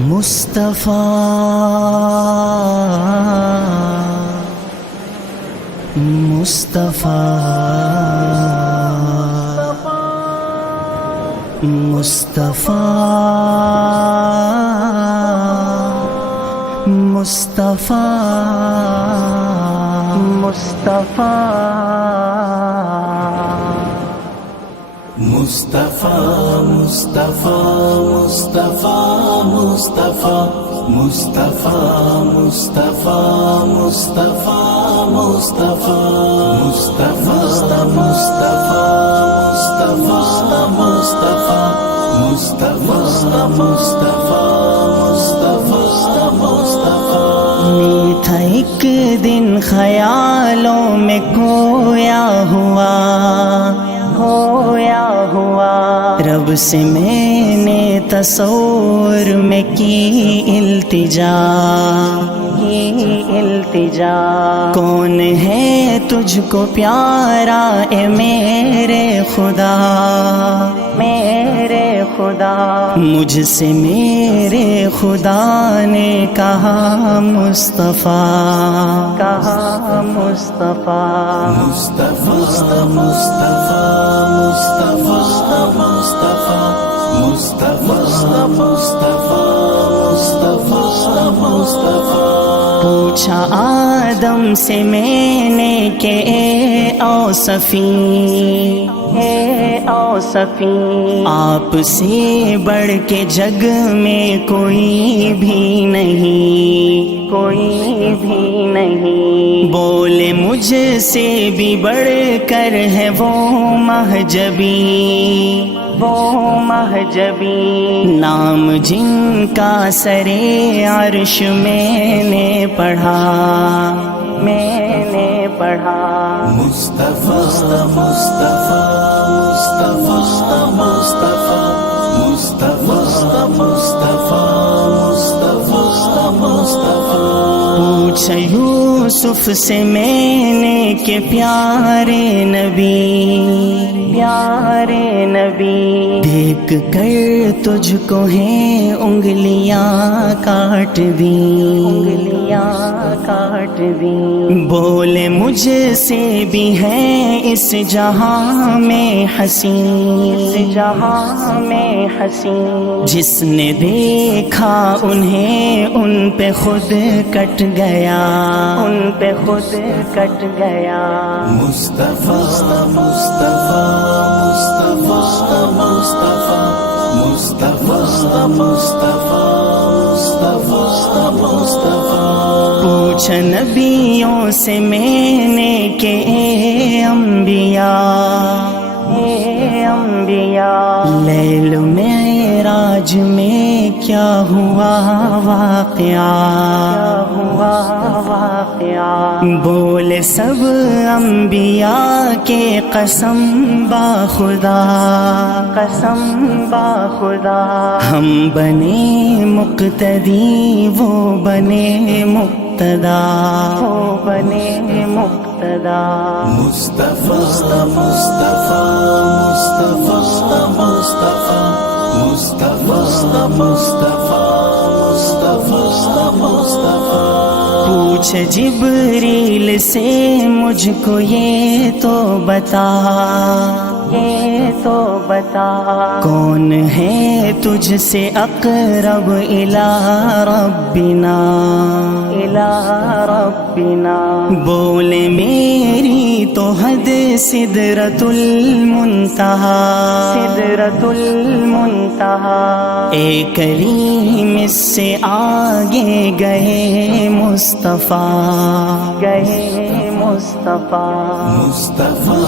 مصطفیٰ مصطفیٰ مصطفیٰ مصطفیٰ مصطفیٰ مصطفیٰ مصطفیٰ مصطفیٰ مصطفیٰ مصطفیٰ مصطفیٰ مصطفیٰ مصطفیٰ مصطفیٰ مصطفیٰ مصطفیٰ مصطفیٰ میٹھا ایک دن خیالوں میں کھویا ہوا رب سے میں نے تصور میں کی التجا کون ہے تجھ کو پیارا اے میرے خدا مجھ سے میرے خدا نے کہا مصطفیٰ پوچھا آدم سے میں نے کہ اے اوصفی آپ سے بڑھ کے جگ میں کوئی بھی نہیں بولے مجھ سے بھی بڑھ کر ہے وہ مہجبی نام جن کا سرے عرش میں نے پڑھا مصطفیٰ مصطفیٰ مصطفیٰ مصطفیٰ پوچھا یوسف سے میں نے کہ پیارے نبی دیکھ کر تجھ کو ہیں انگلیاں کاٹ دی بولے مجھ سے بھی ہیں اس جہاں میں حسین جس نے دیکھا انہیں ان پہ خود کٹ گیا مصطفیٰ پوچھا نبیوں سے میں نے کہ اے انبیاء لیل معراج میں کیا ہوا واقعہ بولے سب انبیاء کے قسم با خدا ہم بنے مقتدی وہ بنے مقتدا مصطفیٰ پوچھ جبریل سے مجھ کو یہ تو بتا کون ہے تجھ سے اقرب الی ربنا بولے میری تو حد سدرۃ المنتہا اے کریم اس سے آگے گئے مصطفیٰ مصطفیٰ